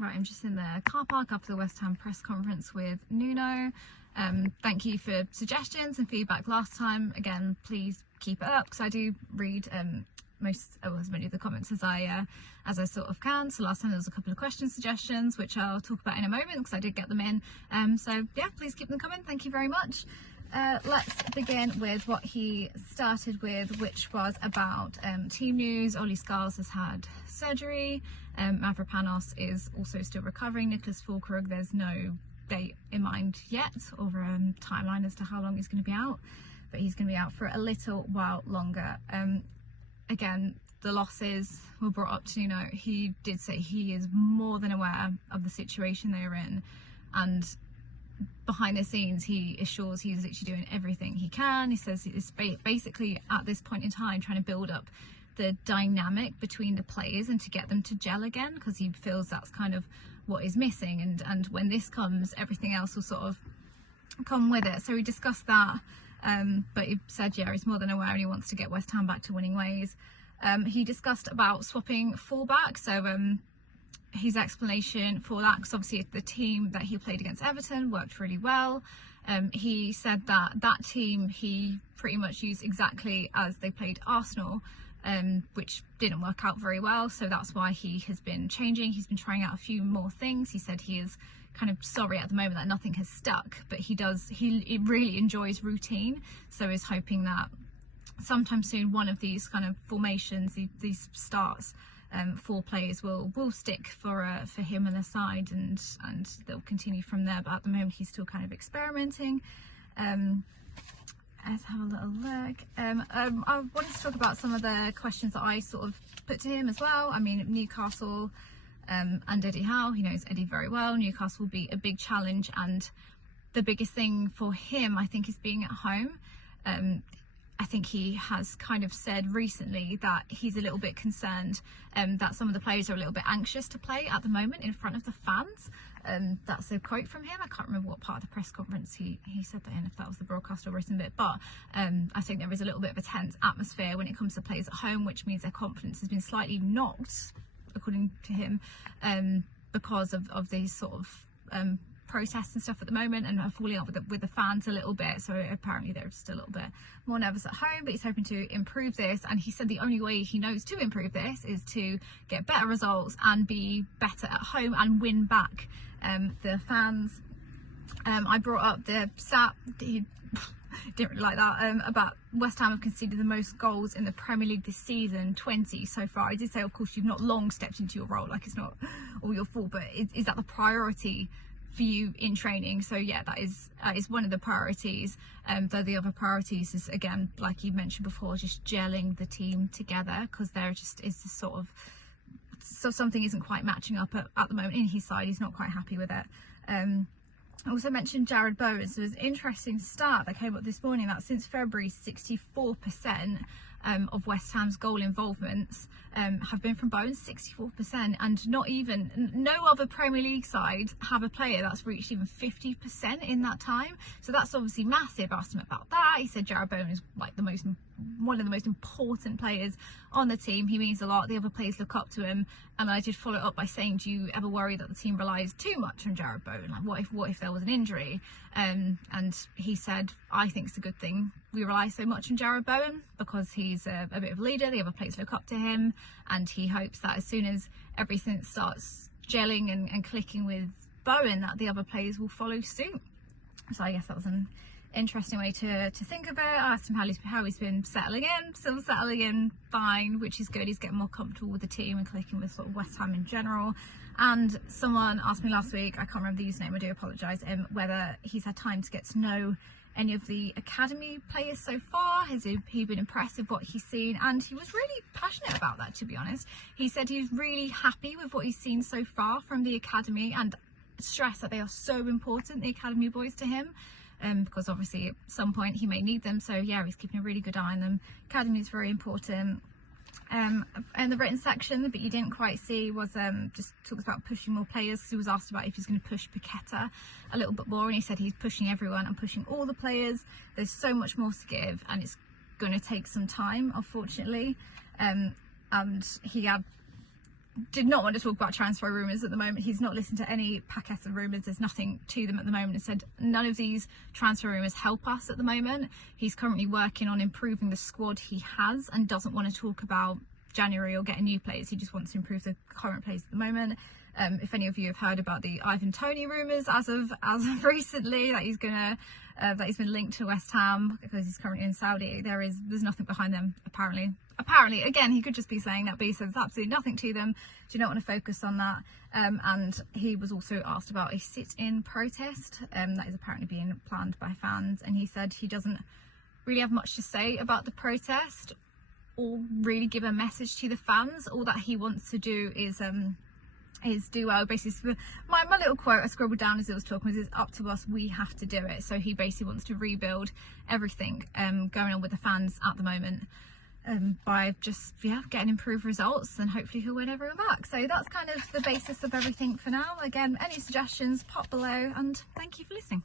Right, I'm just in the car park after the West Ham press conference with Nuno. Thank you for suggestions and feedback last time. Again, please keep it up because I do read as many of the comments as I sort of can. So last time there was a couple of question suggestions which I'll talk about in a moment because I did get them in. So yeah, please keep them coming. Thank you very much. Let's begin with what he started with, which was about team news. 𝗪𝗡𝗡 has had surgery. 𝗪𝗡𝗡 is also still recovering. 𝗪𝗡𝗡 𝗙𝗘, there's no date in mind yet or timeline as to how long he's going to be out, but he's going to be out for a little while longer. Again, the losses were brought up to Nuno. He did say he is more than aware of the situation they are in, and behind the scenes he assures he's literally doing everything he can. He says it's basically at this point in time trying to build up the dynamic between the players and to get them to gel again, because he feels that's kind of what is missing, and when this comes, everything else will sort of come with it. So we discussed that, but he said yeah, he's more than aware and he wants to get West Ham back to winning ways. He discussed about swapping fullback, so his explanation for that, because obviously the team that he played against Everton worked really well. He said that team he pretty much used exactly as they played Arsenal, which didn't work out very well, so that's why he has been changing. He's been trying out a few more things. He said he is kind of sorry at the moment that nothing has stuck, but he really enjoys routine, so is hoping that sometime soon one of these kind of formations, these starts, four players will stick for him and the side, and they'll continue from there. But at the moment he's still kind of experimenting. Let's have a little look. I wanted to talk about some of the questions that I sort of put to him as well. I mean, Newcastle and Eddie Howe, he knows Eddie very well. Newcastle will be a big challenge, and the biggest thing for him I think is being at home. I think he has kind of said recently that he's a little bit concerned that some of the players are a little bit anxious to play at the moment in front of the fans. That's a quote from him. I can't remember what part of the press conference he said that in, if that was the broadcast or written bit, but I think there is a little bit of a tense atmosphere when it comes to players at home, which means their confidence has been slightly knocked, according to him, because of these sort of protests and stuff at the moment, and are falling out with the fans a little bit. So apparently they're just a little bit more nervous at home, but he's hoping to improve this, and he said the only way he knows to improve this is to get better results and be better at home and win back the fans. I brought up the stat, he didn't really like that, about West Ham have conceded the most goals in the Premier League this season, 20 so far. I did say of course you've not long stepped into your role, like it's not all your fault, but is that the priority for you in training? So yeah, that is one of the priorities, though the other priorities is, again, like you mentioned before, just gelling the team together, because there just is this sort of, so something isn't quite matching up at the moment in his side. He's not quite happy with it. I also mentioned Jarrod Bowen. So there's an interesting stat that came up this morning that since February, 64% of West Ham's goal involvements have been from Bowen, 64%, and no other Premier League side have a player that's reached even 50% in that time. So that's obviously massive. I asked him about that. He said Jarrod Bowen is like one of the most important players on the team. He means a lot. The other players look up to him, and I did follow up by saying, do you ever worry that the team relies too much on Jarrod Bowen? Like what if there was an injury? And he said, I think it's a good thing we rely so much on Jarrod Bowen, because he's a bit of a leader. The other players look up to him, and he hopes that as soon as everything starts gelling and clicking with Bowen, that the other players will follow suit. So I guess that was an interesting way to think of it. I asked him how he's been settling in. Still settling in fine, which is good. He's getting more comfortable with the team and clicking with sort of West Ham in general. And someone asked me last week, I can't remember the username, I do apologise, whether he's had time to get to know any of the academy players so far. Has he been impressed with what he's seen? And he was really passionate about that, to be honest. He said he's really happy with what he's seen so far from the academy, and stressed that they are so important, the academy boys, to him. Because obviously at some point he may need them, so yeah, he's keeping a really good eye on them. Academy is very important. And the written section, but you didn't quite see, was just talks about pushing more players, because he was asked about if he's going to push Paqueta a little bit more, and he said he's pushing everyone and pushing all the players. There's so much more to give, and it's going to take some time, unfortunately. And he had did not want to talk about transfer rumours at the moment. He's not listened to any Paqueta rumours. There's nothing to them at the moment. He said none of these transfer rumours help us at the moment. He's currently working on improving the squad he has and doesn't want to talk about January or getting new players. He just wants to improve the current players at the moment. If any of you have heard about the Ivan Toney rumours as of recently, that he's gonna that he's been linked to West Ham because he's currently in Saudi, there's nothing behind them apparently. Again, he could just be saying that, but he says there's absolutely nothing to them. Do you not want to focus on that? And he was also asked about a sit-in protest that is apparently being planned by fans, and he said he doesn't really have much to say about the protest or really give a message to the fans. All that he wants to do is do well. Basically, my little quote I scribbled down as it was talking was, "It's up to us, we have to do it." So he basically wants to rebuild everything going on with the fans at the moment by just getting improved results, and hopefully he'll win everyone back. So that's kind of the basis of everything for now. Again, any suggestions, pop below, and thank you for listening.